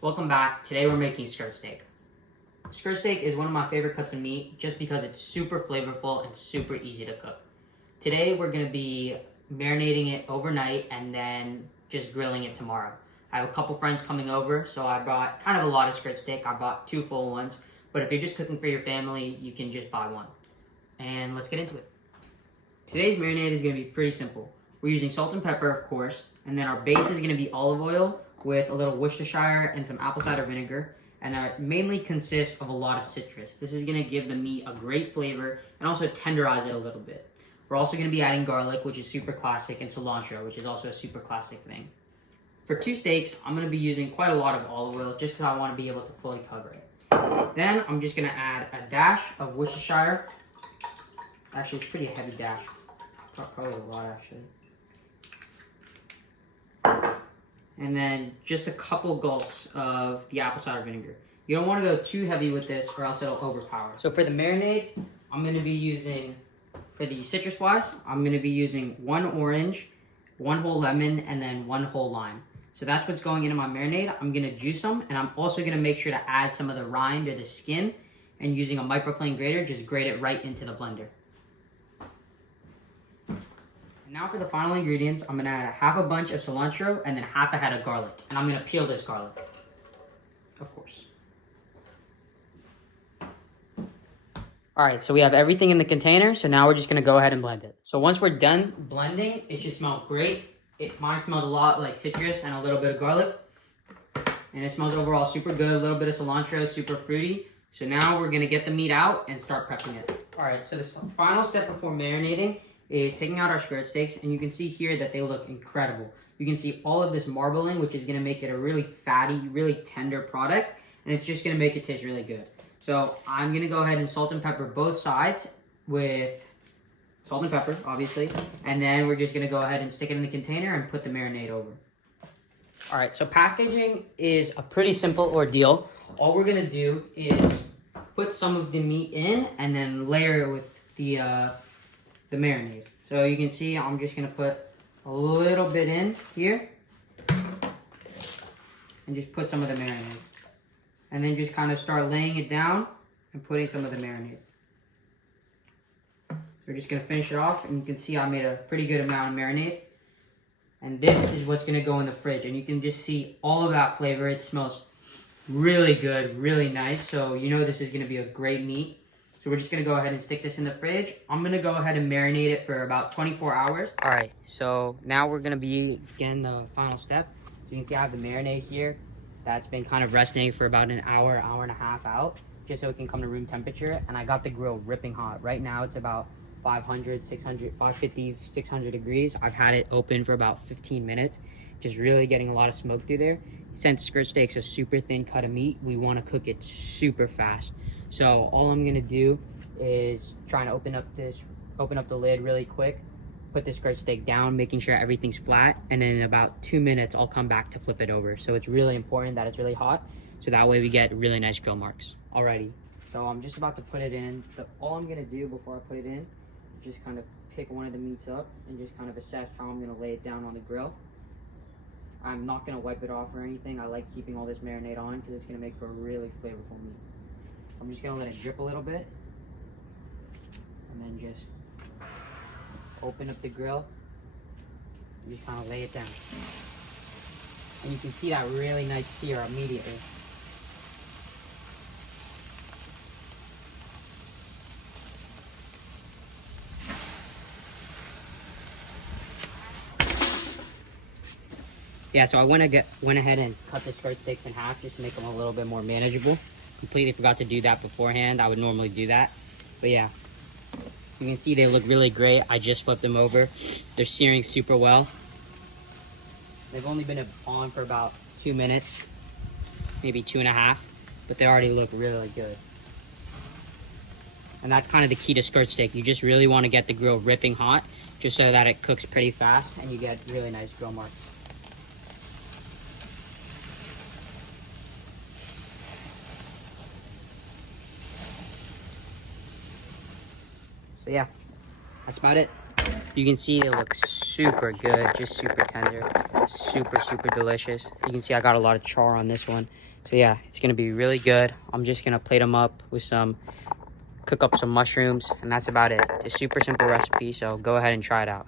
Welcome back. Today we're making skirt steak. Skirt steak is one of my favorite cuts of meat just because it's super flavorful and super easy to cook. Today we're going to be marinating it overnight and then just grilling it tomorrow. I have a couple friends coming over, so I brought kind of a lot of skirt steak. I bought 2 full ones, but if you're just cooking for your family, you can just buy one. And let's get into it. Today's marinade is going to be pretty simple. We're using salt and pepper, of course, and then our base is going to be olive oil with a little Worcestershire and some apple cider vinegar, and it mainly consists of a lot of citrus. This is going to give the meat a great flavor and also tenderize it a little bit. We're also going to be adding garlic, which is super classic, and cilantro, which is also a super classic thing. For 2 steaks, I'm going to be using quite a lot of olive oil just because I want to be able to fully cover it. Then I'm just going to add a dash of Worcestershire. Actually, it's pretty heavy dash. Probably a lot, actually. And then just a couple gulps of the apple cider vinegar. You don't want to go too heavy with this or else it'll overpower. So for the marinade, I'm going to be using, for the citrus wise, I'm going to be using 1 orange, 1 whole lemon, and then 1 whole lime. So that's what's going into my marinade. I'm going to juice them, and I'm also going to make sure to add some of the rind or the skin, and using a microplane grater, just grate it right into the blender. Now for the final ingredients, I'm going to add half a bunch of cilantro and then half a head of garlic. And I'm going to peel this garlic, of course. Alright, so we have everything in the container, so now we're just going to go ahead and blend it. So once we're done blending, it should smell great. Mine smells a lot like citrus and a little bit of garlic. And it smells overall super good, a little bit of cilantro, super fruity. So now we're going to get the meat out and start prepping it. Alright, so the final step before marinating is taking out our skirt steaks, and you can see here that they look incredible. You can see all of this marbling, which is going to make it a really fatty, really tender product, and it's just going to make it taste really good. So I'm going to go ahead and salt and pepper both sides with salt and pepper, obviously, and then we're just going to go ahead and stick it in the container and put the marinade over. Alright, so packaging is a pretty simple ordeal. All we're going to do is put some of the meat in and then layer it with the marinade. So you can see I'm just going to put a little bit in here and just put some of the marinade. And then just kind of start laying it down and putting some of the marinade. So we're just going to finish it off, and you can see I made a pretty good amount of marinade. And this is what's going to go in the fridge, and you can just see all of that flavor. It smells really good, really nice, so you know this is going to be a great meat. So we're just going to go ahead and stick this in the fridge. I'm going to go ahead and marinate it for about 24 hours. All right, so now we're going to be getting the final step. So you can see I have the marinade here. That's been kind of resting for about an hour, hour and a half out, just so it can come to room temperature. And I got the grill ripping hot. Right now it's about 550, 600 degrees. I've had it open for about 15 minutes, just really getting a lot of smoke through there. Since skirt steak's a super thin cut of meat, we want to cook it super fast. So all I'm gonna do is try and open up the lid really quick, put the skirt steak down, making sure everything's flat, and then in about 2 minutes I'll come back to flip it over. So it's really important that it's really hot, so that way we get really nice grill marks. Alrighty, so I'm just about to put it in. All I'm gonna do before I put it in, just kind of pick one of the meats up and just kind of assess how I'm gonna lay it down on the grill. I'm not gonna wipe it off or anything. I like keeping all this marinade on because it's gonna make for a really flavorful meat. I'm just gonna let it drip a little bit, and then just open up the grill and just kind of lay it down. And you can see that really nice sear immediately. Yeah, so I went ahead and cut the skirt steaks in half just to make them a little bit more manageable. Completely forgot to do that beforehand. I would normally do that, but yeah, you can see they look really great. I just flipped them over. They're searing super well. They've only been on for about 2 minutes, maybe 2.5, but they already look really good. And that's kind of the key to skirt steak. You just really want to get the grill ripping hot just so that it cooks pretty fast and you get really nice grill marks. So yeah, that's about it. You can see it looks super good, just super tender, super delicious. You can see I got a lot of char on this one. So yeah, it's gonna be really good. I'm just gonna plate them up with cook up some mushrooms, and that's about it. It's a super simple recipe, so go ahead and try it out.